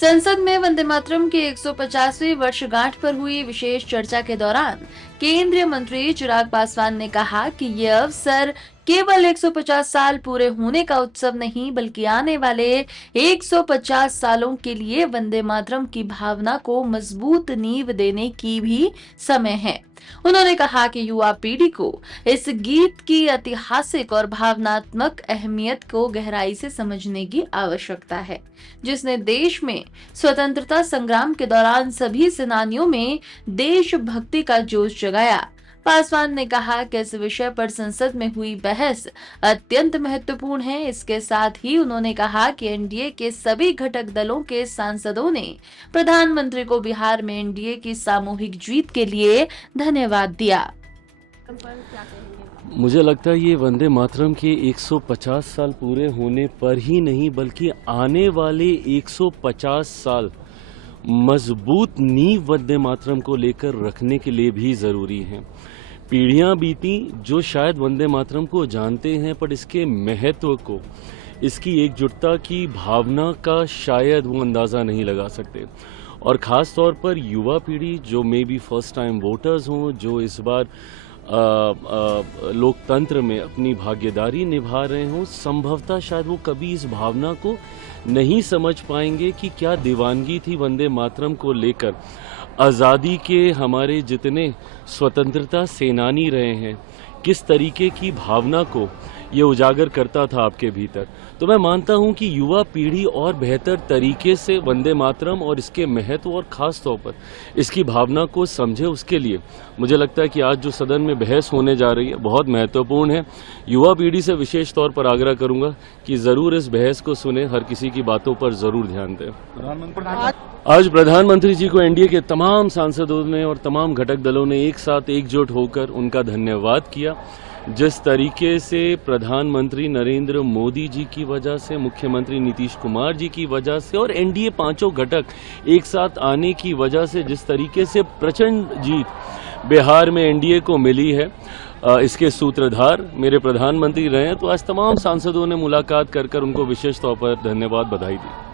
संसद में वंदे मातरम की 150वीं वर्षगांठ पर हुई विशेष चर्चा के दौरान केंद्रीय मंत्री चिराग पासवान ने कहा कि ये अवसर केवल 150 साल पूरे होने का उत्सव नहीं, बल्कि आने वाले 150 सालों के लिए वंदे मातरम की भावना को मजबूत नींव देने की भी समय है। उन्होंने कहा कि युवा पीढ़ी को इस गीत की ऐतिहासिक और भावनात्मक अहमियत को गहराई से समझने की आवश्यकता है, जिसने देश में स्वतंत्रता संग्राम के दौरान सभी सेनानियों में देशभक्ति का जोश जगाया। पासवान ने कहा कि इस विषय पर संसद में हुई बहस अत्यंत महत्वपूर्ण है। इसके साथ ही उन्होंने कहा कि एनडीए के सभी घटक दलों के सांसदों ने प्रधानमंत्री को बिहार में एनडीए की सामूहिक जीत के लिए धन्यवाद दिया। मुझे लगता है ये वंदे मातरम के 150 साल पूरे होने पर ही नहीं, बल्कि आने वाले 150 साल मजबूत नींव वंदे मातरम को लेकर रखने के लिए भी ज़रूरी है। पीढ़ियां बीती जो शायद वंदे मातरम को जानते हैं, पर इसके महत्व को, इसकी एकजुटता की भावना का शायद वो अंदाज़ा नहीं लगा सकते। और ख़ास तौर पर युवा पीढ़ी जो may be first time voters हों, जो इस बार लोकतंत्र में अपनी भागीदारी निभा रहे हों, संभवतः शायद वो कभी इस भावना को नहीं समझ पाएंगे कि क्या दीवानगी थी वंदे मातरम को लेकर। आज़ादी के हमारे जितने स्वतंत्रता सेनानी रहे हैं, किस तरीके की भावना को ये उजागर करता था आपके भीतर। तो मैं मानता हूं कि युवा पीढ़ी और बेहतर तरीके से वंदे मातरम और इसके महत्व और ख़ास तौर पर इसकी भावना को समझे। उसके लिए मुझे लगता है कि आज जो सदन में बहस होने जा रही है बहुत महत्वपूर्ण है। युवा पीढ़ी से विशेष तौर पर आग्रह करूंगा कि ज़रूर इस बहस को सुने, हर किसी की बातों पर ज़रूर ध्यान दें। आज प्रधानमंत्री जी को एनडीए के तमाम सांसदों ने और तमाम घटक दलों ने एक साथ एकजुट होकर उनका धन्यवाद किया। जिस तरीके से प्रधानमंत्री नरेंद्र मोदी जी की वजह से, मुख्यमंत्री नीतीश कुमार जी की वजह से और एनडीए पांचों घटक एक साथ आने की वजह से जिस तरीके से प्रचंड जीत बिहार में एनडीए को मिली है, इसके सूत्रधार मेरे प्रधानमंत्री रहे हैं। तो आज तमाम सांसदों ने मुलाकात कर उनको विशेष तौर पर धन्यवाद, बधाई दी।